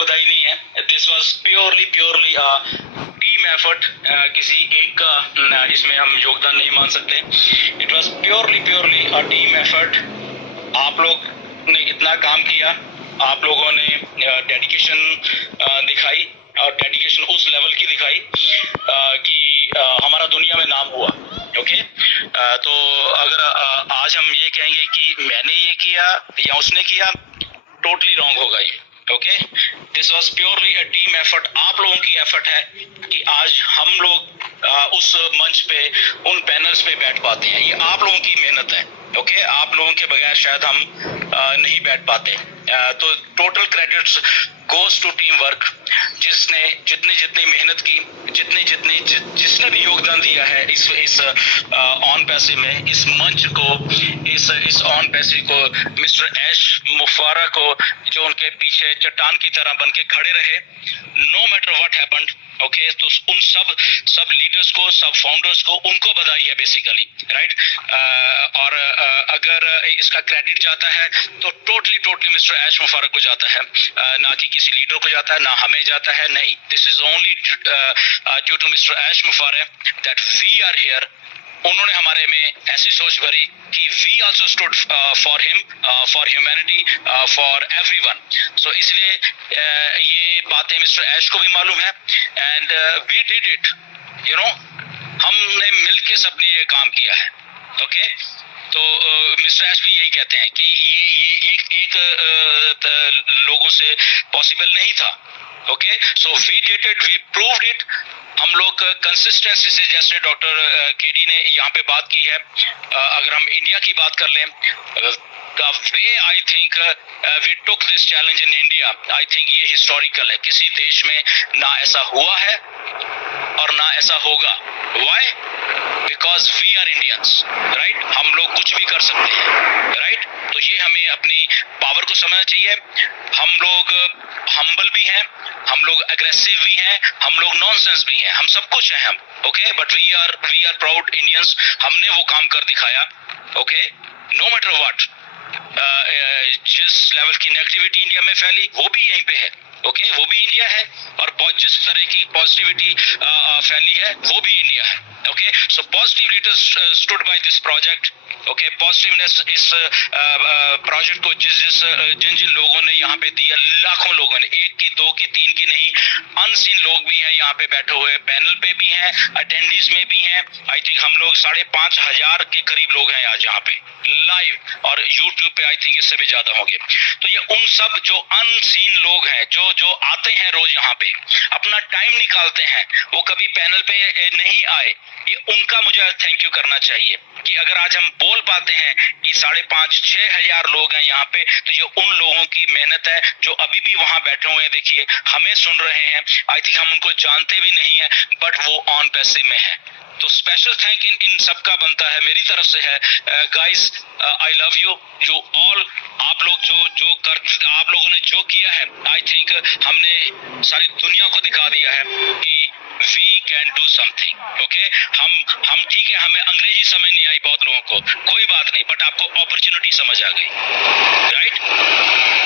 बधाई नहीं है, this was purely team effort. किसी एक का इसमें हम योगदान नहीं मान सकते। It was purely a team effort. आप लोग ने इतना काम किया, आप लोगों ने डेडिकेशन दिखाई, और डेडिकेशन उस लेवल की दिखाई कि हमारा दुनिया में नाम हुआ। ओके, तो अगर आज हम ये कहेंगे कि मैंने ये किया या उसने किया, टोटली रॉन्ग होगा ये। Okay, this was purely a team effort. आप लोगों की एफर्ट है कि आज हम लोग उस मंच पे, उन पैनल्स पे बैठ पाते हैं। ये आप लोगों की मेहनत है। ओके, आप लोगों के बगैर शायद हम नहीं बैठ पाते। तो total credits goes to team work. जिसने जितनी मेहनत की, जिसने भी योगदान दिया है इस ऑन पैसे में, इस मंच को, इस ऑन पैसे को, मिस्टर ऐश मुफारा को, जो उनके पीछे चट्टान की तरह बन के खड़े रहे, no matter what happened. Okay, तो उन सब लीडर्स को, सब फाउंडर्स को, उनको बधाई है बेसिकली, राइट। और अगर इसका क्रेडिट जाता है तो टोटली मिस्टर ऐश मुफारक को जाता है, ना कि किसी लीडर को जाता है, ना हमें जाता है। नहीं, this is only due to Mister Ash Mufarak that we are here. उन्होंने हमारे में ऐसी सोच भरी कि we also stood for him, for humanity, for everyone. So इसलिए ये बातें मिस्टर ऐश को भी मालूम है, and we did it, you know, हमने मिलके सबने ये काम किया है। ओके, तो मिस्टर ऐश भी यही कहते हैं कि ये एक लोगों से पॉसिबल नहीं था। Okay, so we did it, we proved it. हम लोग कंसिस्टेंसी से, जैसे डॉक्टर केडी ने यहाँ पे बात की है, अगर हम इंडिया की बात कर लें, the way I think we took this challenge in India, I think ये हिस्टोरिकल है। किसी देश में ना ऐसा हुआ है और ना ऐसा होगा। Why? Because we are Indians, right. हम लोग कुछ भी कर सकते हैं, राइट। तो ये हमें अपनी पावर को समझना चाहिए। हम लोग हम्बल भी हैं, हम लोग एग्रेसिव भी हैं, हम लोग नॉनसेंस भी हैं, हम सब कुछ हैं हम। Okay, but we are proud Indians. हमने वो काम कर दिखाया। Okay, no matter what. जिस लेवल की नेगेटिविटी इंडिया में फैली, वो भी यहीं पे है। ओके, वो भी इंडिया है, और जिस तरह की पॉजिटिविटी फैली है, वो भी इंडिया है। Okay, so positive leaders stood by this project. Okay, positiveness इस प्रोजेक्ट को जिन लोगों ने यहाँ पे दिया, लाखों लोगों ने, एक की, दो की, तीन की नहीं, अनसीन लोग भी हैं यहाँ पे बैठे हुए, पैनल पे भी हैं, अटेंडीज में भी हैं। आई थिंक हम लोग 5,500 के करीब लोग हैं आज यहाँ पे लाइव, और यूट्यूब पे आई थिंक इससे भी ज्यादा होंगे। तो ये उन सब जो अनसीन लोग हैं, जो आते हैं रोज यहाँ पे, अपना टाइम निकालते हैं, वो कभी पैनल पे नहीं आए, ये उनका मुझे थैंक यू करना चाहिए। कि अगर आज हम बोल पाते हैं कि 5,500-6 हजार लोग हैं यहाँ पे, तो ये उन लोगों की मेहनत है जो अभी भी वहां बैठे हुए हैं। देखिए, हमें सुन रहे हैं, आई थिंक हम उनको जानते भी नहीं है, बट वो ऑन पैसे में है। तो स्पेशल थैंक इन सबका बनता है, मेरी तरफ से है। Guys, I love you all. आप लोग आप लोगों ने जो किया है, आई थिंक हमने सारी दुनिया को दिखा दिया है कि we can do something. Okay, हम ठीक है, हमें अंग्रेजी समझ नहीं आई बहुत लोगों को, कोई बात नहीं, बट आपको अपॉर्चुनिटी समझ आ गई, राइट।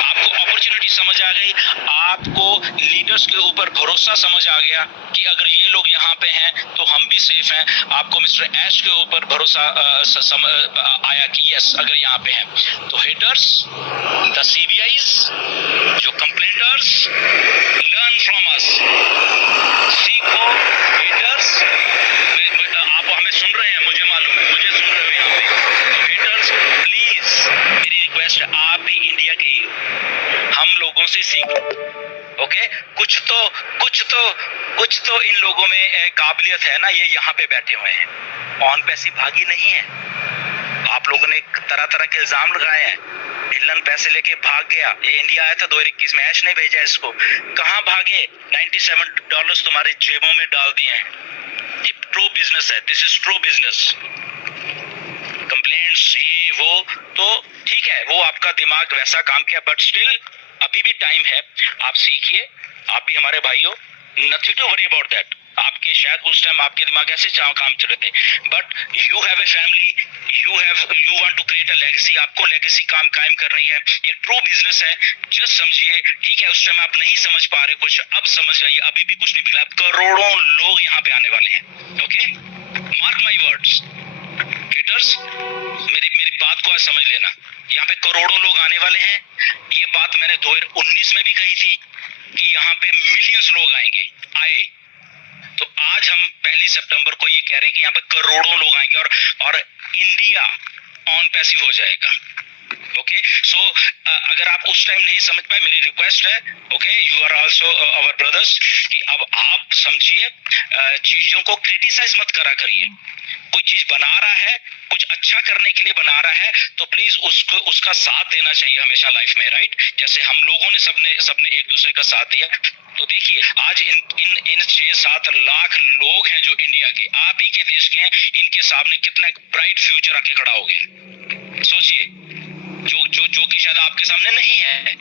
आपको अपॉर्चुनिटी समझ आ गई, आपको लीडर्स के ऊपर भरोसा समझ आ गया कि अगर ये लोग यहाँ पे हैं तो हम भी सेफ हैं। आपको मिस्टर ऐश के ऊपर भरोसा आया कि यस, अगर यहाँ पे हैं तो हेटर्स, द सीबीआईज, जो कंप्लेंटर्स, लर्न फ्रॉम अस, सीखो। हेटर्स, आप हमें सुन रहे हैं, मुझे मालूम है, मुझे सुन रहे हो यहाँ पे। तो हेटर्स, प्लीज मेरी रिक्वेस्ट है, आप भी इंडिया के ही, हम लोगों से सीखो। ओके, कुछ तो इन लोगों में काबिलियत है ना, ये यहाँ पे बैठे हुए हैं, ऑन पैसे भागी नहीं है। आप लोगों ने तरह तरह के इल्जाम लगाए हैं, ढिल्लन पैसे लेके भाग गया, ये इंडिया आया था 2021 में, ऐश ने भेजा इसको, कहाँ भागे? $97 तुम्हारे जेबों में डाल दिए हैं। ये ट्रू बिजनेस है, this is true business. Complaints, ये वो, तो ठीक है, वो आपका दिमाग वैसा काम किया, बट स्टिल अभी भी टाइम है, आप सीखिए, आप भी हमारे भाई हो, nothing to worry about that. आपके शायद उस टाइम आपके दिमाग ऐसे काम चल रहे थे, but you have a family, you want to create a legacy, आपको लेगेसी काम कायम करनी है, ये ट्रू बिजनेस है। जस्ट समझिए, ठीक है उस टाइम आप नहीं समझ पा रहे कुछ, अब समझ जाइए, अभी भी कुछ नहीं बिगड़ा, करोड़ों लोग यहाँ पे आने वाले हैं। Okay, mark my words haters, मेरी मेरी बात को आज समझ लेना, यहाँ पे करोड़ों लोग आने वाले हैं। ये बात मैंने 2019 में भी कही थी कि यहाँ पे मिलियंस लोग आएंगे, आए। तो आज हम 1 सितंबर को ये कह रहे हैं कि यहाँ पे करोड़ों लोग आएंगे और इंडिया ऑन पैसिव हो जाएगा। ओके, सो अगर आप उस टाइम नहीं समझ पाए, मेरी रिक्वेस्ट है, okay, you are also our brothers, कि अब आप समझिए, चीजों को क्रिटिसाइज मत करा करिए। कोई चीज बना रहा है, कुछ अच्छा करने के लिए बना रहा है, तो प्लीज उसको उसका साथ देना चाहिए हमेशा लाइफ में, राइट? जैसे हम लोगों ने सबने एक दूसरे का साथ दिया। तो देखिए आज इन 6-7 लाख लोग हैं जो इंडिया के, आप ही के देश के हैं, इनके सामने कितना ब्राइट फ्यूचर आके खड़ा हो गया। सोचिए, जो जो जो कि शायद आपके सामने नहीं है,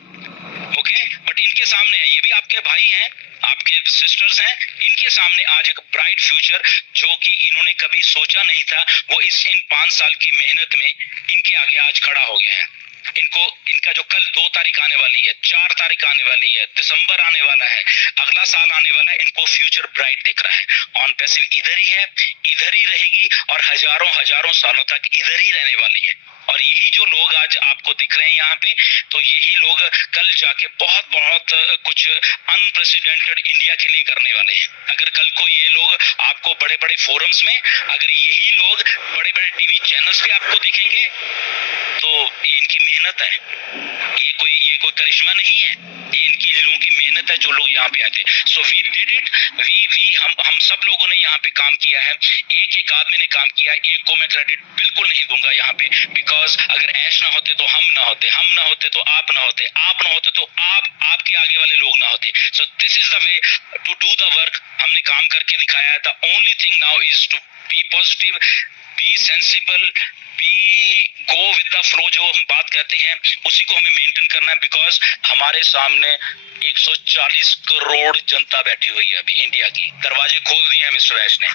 ओके, बट इनके सामने है, ये भी आपके भाई हैं, आपके सिस्टर्स हैं, इनके सामने आज एक ब्राइट फ्यूचर जो कि इन्होंने कभी सोचा नहीं था, वो इन 5 साल की मेहनत में इनके आगे आज खड़ा हो गया है। इनका जो कल 2 तारीख आने वाली है, 4 तारीख आने वाली है, दिसंबर आने वाला है, अगला साल आने वाला है, इनको फ्यूचर ब्राइट दिख रहा है। ऑन पैसिव इधर ही है, इधर ही रहेगी और हजारों हजारों सालों तक इधर ही रहने वाली है। और यही जो लोग आज आपको दिख रहे हैं यहाँ पे, तो यही लोग कल जाके बहुत बहुत कुछ अनप्रेसिडेंटेड इंडिया के लिए करने वाले हैं। अगर कल को ये लोग आपको बड़े बड़े फोरम्स में, अगर यही लोग बड़े बड़े टीवी चैनल्स पे आपको दिखेंगे, तो ये इनकी मेहनत है, ये कोई करिश्मा नहीं है, ये इनकी लोगों की मेहनत है जो लोग यहाँ पे आते। So we did it, we हम सब लोगों ने यहाँ पे काम किया है, एक आदमी ने काम किया है, एक को मैं क्रेडिट बिल्कुल नहीं दूंगा यहाँ पे, बिकॉज अगर ऐश ना होते तो हम ना होते, हम ना होते तो आप ना होते, आप ना होते तो आपके आगे वाले लोग ना होते। So this is the way to do the work, हमने काम करके दिखाया है। The only thing now is to be positive, be sensible, be go with the flow, जो हम बात कहते हैं उसी को हमें मेंटेन करना है, बिकॉज हमारे सामने 140 करोड़ जनता बैठी हुई है अभी इंडिया की, दरवाजे खोल दिए हैं मिस्टर ऐश ने,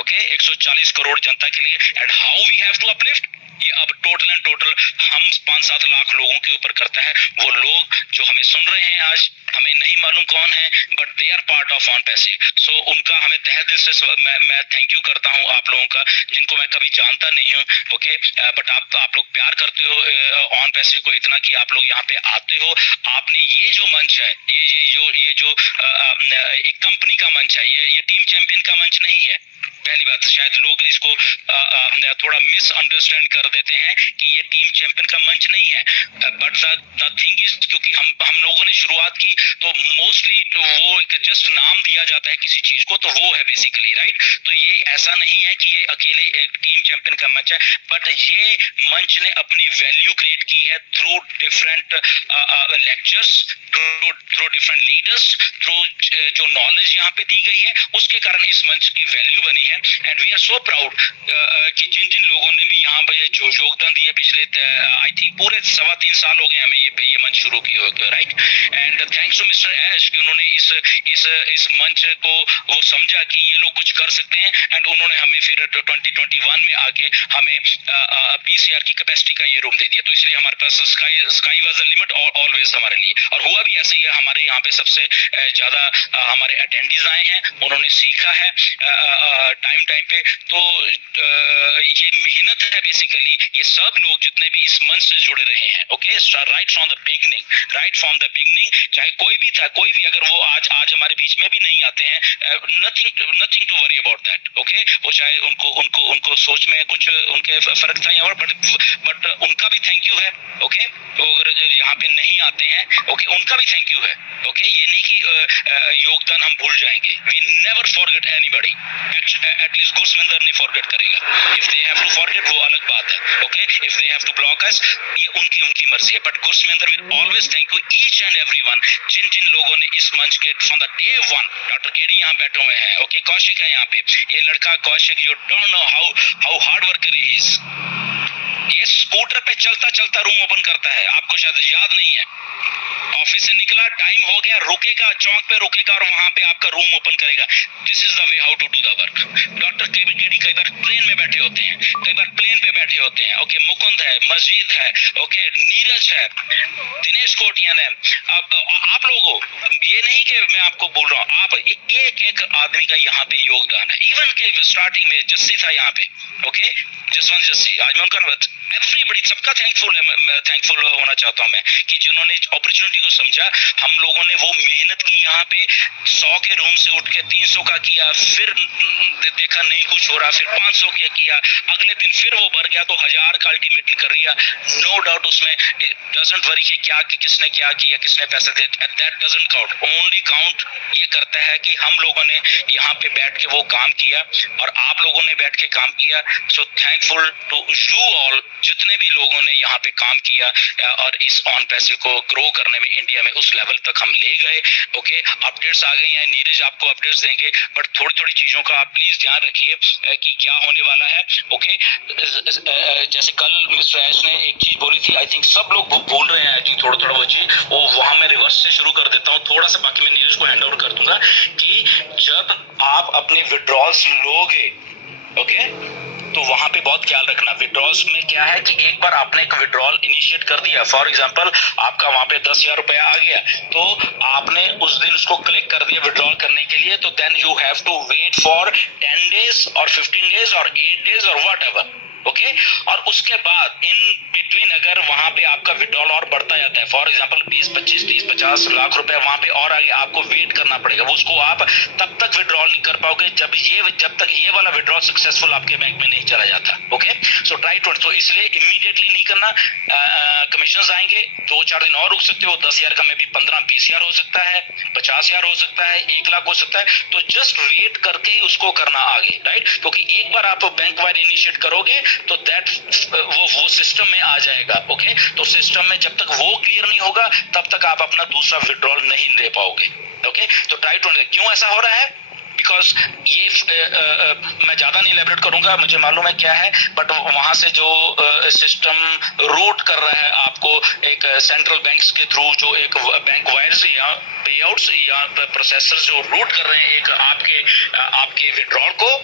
ओके, 140 करोड़ जनता के लिए। And how we have to uplift, ये अब टोटल एंड टोटल हम 5-7 लाख लोगों के ऊपर करता है। वो लोग जो हमें सुन रहे हैं आज, हमें नहीं मालूम कौन है, but they are part of on passive. So उनका हमें तहे दिल से मैं थैंक यू करता हूं आप लोगों का, जिनको मैं कभी जानता नहीं हूं, ओके, बट आप लोग प्यार करते हो ऑन पैसिव को इतना कि आप लोग यहाँ पे आते हो। आपने ये जो मंच है, ये जो एक कंपनी का मंच है, ये टीम चैंपियन का मंच नहीं है। पहली बात, शायद लोग इसको थोड़ा मिसअंडरस्टैंड कर देते हैं कि ये टीम चैंपियन का मंच नहीं है, बट द थिंग इज, क्योंकि हम लोगों ने शुरुआत की तो मोस्टली तो वो एक जस्ट नाम दिया जाता है किसी चीज को, तो वो है बेसिकली, राइट? तो ये ऐसा नहीं है कि ये अकेले एक टीम चैंपियन का मंच है, बट ये मंच ने अपनी वैल्यू क्रिएट की है through different lectures, through different leaders, through जो नॉलेज यहाँ पे दी गई है, उसके कारण इस मंच की वैल्यू बनी है। And we are so proud कि जिन जिन लोगों ने भी यहाँ पे जो योगदान दिया, पिछले आई थिंक पूरे 3.25 साल हो गए हमें ये मंच शुरू किए हुए, right? And thanks to Mister Ash कि उन्होंने इस मंच को वो समझा कि ये लोग कुछ कर सकते हैं, एंड उन्होंने हमें फिर 2021 में आके हमें 20,000 की कैपेसिटी का ये रूम दे दिया। तो इसलिए हमारे पास sky was the limit always हमारे लिए, और हुआ भी ऐसे ही है। हमारे यहाँ पे सबसे ज्यादा हमारे अटेंडीज आए हैं, उन्होंने सीखा है टाइम पे। तो ये मेहनत है बेसिकली, ये सब लोग जितने भी इस मंच से जुड़े रहे हैं, okay, right from the beginning, चाहे कोई भी था, कोई भी, अगर वो आज हमारे बीच में भी नहीं आते हैं, nothing to worry about that, okay. वो चाहे उनको सोच में कुछ उनके फर्क था यहाँ, बट उनका भी थैंक यू है, ओके। वो अगर यहाँ पे नहीं आते हैं, ओके, उनका भी थैंक यू है, ओके। ये नहीं कि योगदान हम भूल जाएंगे, we never forget anybody, at least Gursaminder नहीं फॉरगेट करेगा। If they have to forget वो अलग बात है, okay. If they have to block us, ये उनकी मर्जी है, but Gursaminder will always thank you each and everyone, जिन लोगों ने इस मंच के from the day one, doctor KD यहाँ बैठे हुए हैं, ओके, कौशिक है यहाँ पे, ये लड़का Kaushik, you don't know how hard worker he is. ये स्कूटर पे चलता चलता रूम ओपन करता है, आपको शायद याद नहीं है। ऑफिस से निकला, टाइम हो गया, रुकेगा, चौक पे रुकेगा और वहां पे आपका रूम ओपन करेगा। This is the way how to do the work. Doctor KD कई बार ट्रेन में बैठे होते हैं, कई बार प्लेन पे बैठे होते हैं। ओके, मुकुंद है, मस्जिद है, ओके, नीरज है, दिनेश कोटियन है। अब आप लोगों, ये नहीं कि मैं आपको बोल रहा हूँ, आप एक एक आदमी का यहाँ पे योगदान है। इवन के स्टार्टिंग में जस्सी था यहाँ पे, ओके, जसवंत जस्सी, आज मैं उनका एवरीबडी सबका थैंकफुल है, मैं थैंकफुल होना चाहता हूँ मैं, कि जिन्होंने अपॉर्चुनिटी को समझा। हम लोगों ने वो मेहनत की, यहाँ पे 100 के रूम से उठ के 300 का किया, फिर देखा नहीं कुछ हो रहा, फिर 500 के किया, अगले दिन फिर वो भर गया तो 1000 का अल्टीमेटली कर लिया। नो डाउट उसमें डजंट वरी कि क्या कि किसने क्या किया, किसने पैसे दे, that doesn't count. Only count ये करता है कि हम लोगों ने यहाँ पे बैठ के वो काम किया और आप लोगों ने बैठ के काम किया। So thankful to you all, जितने भी लोगों ने यहाँ पे काम किया और इस ऑन पैसिव को ग्रो करने में इंडिया में उस लेवल तक हम ले गए। ओके, अपडेट्स आ गई हैं, नीरज आपको अपडेट्स देंगे, बट थोड़ी थोड़ी चीजों का आप प्लीज ध्यान रखिए कि क्या होने वाला है। ओके, जैसे कल मिस्टर एस ने एक चीज बोली थी, आई थिंक सब लोग भूल रहे हैं, आई थिंक थोड़ा थोड़ा वो चीज, वो वहां मैं रिवर्स से शुरू कर देता हूँ थोड़ा सा, बाकी मैं नीरज को हैंड ओवर कर दूंगा कि जब आप अपने विड्रॉल्स लोगे, ओके, तो वहां पे बहुत ख्याल रखना। विड्रॉल्स में क्या है कि एक बार आपने एक विड्रॉल इनिशिएट कर दिया, फॉर एग्जांपल आपका वहां पे 10,000 रुपया आ गया, तो आपने उस दिन उसको क्लिक कर दिया विड्रॉल करने के लिए, तो then you have to wait for 10 days और 15 डेज और 8 डेज और वट एवर। ओके, और उसके बाद इन बिटवीन अगर वहां पे आपका विड्रॉल और बढ़ता जाता है, फॉर एग्जांपल 20, 25, 30, 50 लाख रुपए वहां पे और आगे, आपको वेट करना पड़ेगा। वो उसको आप तब तक विड्रॉल नहीं कर पाओगे जब तक ये वाला विड्रॉल सक्सेसफुल आपके बैंक में नहीं चला जाता। ओके, सो ट्राई टू, तो इसलिए इमीडिएटली नहीं करना। कमीशन आएंगे, 2-4 दिन और रुक सकते हो, 10,000 का में भी 15-20,000 हो सकता है, 50,000 हो सकता है, 1 लाख हो सकता है, तो जस्ट वेट करके ही उसको करना आगे, राइट। क्योंकि एक बार आप बैंक वाइड इनिशिएट करोगे तो दैट वो सिस्टम में आ जाएगा। ओके, तो सिस्टम में जब तक वो क्लियर नहीं होगा तब तक आप अपना दूसरा विड्रॉल नहीं ले पाओगे। ओके, तो ट्राई टू, क्यों ऐसा हो रहा है, बिकॉज ये मैं ज्यादा नहीं एलैबोरेट करूंगा, मुझे मालूम है क्या है, बट वहां से जो सिस्टम रूट कर रहा है आपको एक सेंट्रल बैंक्स के थ्रू, जो एक बैंक वायर्स या पे आउट्स या प्रोसेसर जो रूट कर रहे हैं एक आपके विड्रॉल को,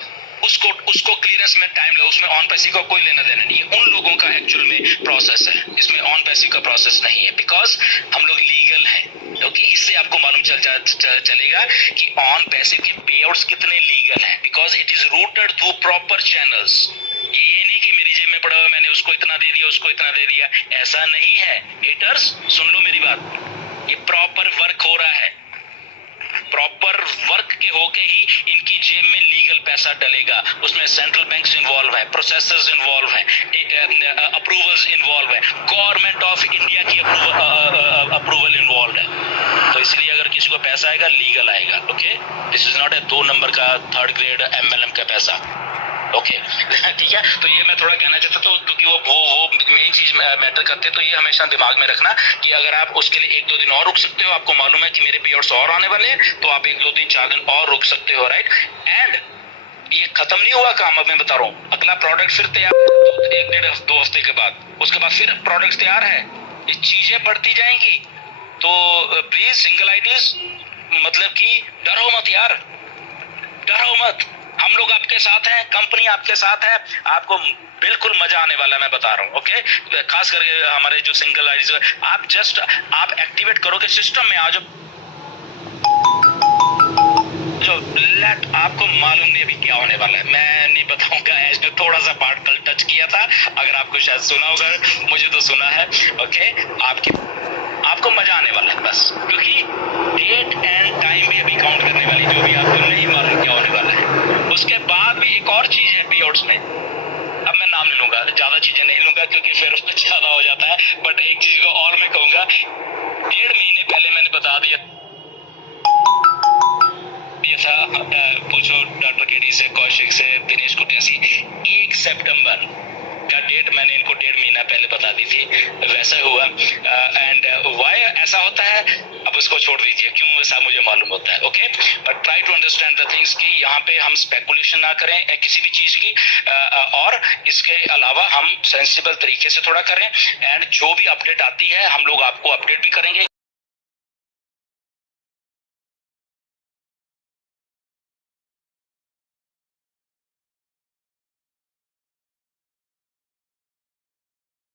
उसको क्लियरेंस में टाइम लगा, उसमें ऑन पैसिव का कोई लेना देना नहीं है। उन लोगों का एक्चुअल में प्रोसेस है, इसमें ऑन पैसिव का प्रोसेस नहीं है, बिकॉज हम लोग लीगल हैं। ओके, इससे आपको मालूम चलेगा कि ऑन पैसिव के पे आउट्स कितने लीगल हैं, because it is rooted through proper channels. ये नहीं कि मेरी जेब में पड़ा हुआ, मैंने उसको इतना दे दिया, उसको इतना दे दिया, ऐसा नहीं है। हेटर्स सुन लो मेरी बात, ये प्रॉपर वर्क हो रहा है, प्रॉपर वर्क के होके ही इनकी जेब में लीगल पैसा डलेगा। उसमें सेंट्रल बैंक्स इन्वॉल्व है, प्रोसेसर्स इन्वॉल्व है, अप्रूवल्स इन्वॉल्व है, गवर्नमेंट ऑफ इंडिया की अप्रूवल इन्वॉल्व है। तो इसलिए अगर किसी को पैसा आएगा लीगल आएगा। Okay, this is not a 2 number का 3rd ग्रेड MLM का पैसा। ओके, ठीक है, तो ये मैं थोड़ा कहना चाहता था, क्योंकि वो मेन चीज मैटर करते, तो ये हमेशा दिमाग में रखना कि अगर आप उसके लिए 1-2 दिन और रुक सकते हो, आपको मालूम है कि मेरे पे आउट्स और आने वाले हैं, तो आप 1-2 दिन 4 दिन और रुक सकते हो, राइट। एंड ये खत्म नहीं हुआ काम, अब मैं बता रहा हूँ, अगला प्रोडक्ट फिर तैयार 1-1.5-2 हफ्ते के बाद, उसके बाद फिर प्रोडक्ट तैयार है, ये चीजें बढ़ती जाएंगी। तो प्लीज सिंगल आईडीज, मतलब कि डरो मत यार, डरो मत, हम लोग आपके साथ हैं, कंपनी आपके साथ है, आपको बिल्कुल मजा आने वाला है, मैं बता रहा हूँ। ओके, खास करके हमारे जो सिंगल आईडीज, आप एक्टिवेट करोगे सिस्टम में, आज जो लेट, आपको मालूम नहीं अभी क्या होने वाला है, मैं नहीं बताऊंगा। ऐसे थोड़ा सा पार्ट कल टच किया था, अगर आपको शायद सुना होगा, मुझे तो सुना है। ओके, आपको मजा आने वाला है बस, क्योंकि डेट एंड टाइम भी अभी काउंट करने वाली, जो भी आपको नहीं मालूम क्या होने वाला है। उसके बाद भी एक और चीज है पे आउट्स में, अब मैं नाम नहीं लूंगा, ज्यादा चीजें नहीं लूंगा क्योंकि फिर उसमें ज्यादा हो जाता है, बट एक चीज को और मैं कहूंगा, 1.5 महीने पहले मैंने बता दिया था, पूछो डॉक्टर केडी से, कौशिक से, दिनेश कुटिया से, 1 सितंबर का डेट मैंने इनको 1.5 महीना पहले बता दी थी, वैसा हुआ। एंड वाई ऐसा होता है, अब उसको छोड़ दीजिए, क्यों जैसा मुझे मालूम होता है। Okay, but try to understand the things कि यहाँ पे हम स्पेकुलेशन ना करें किसी भी चीज की, और इसके अलावा हम सेंसिबल तरीके से थोड़ा करें, एंड जो भी अपडेट आती है हम लोग आपको अपडेट भी करेंगे।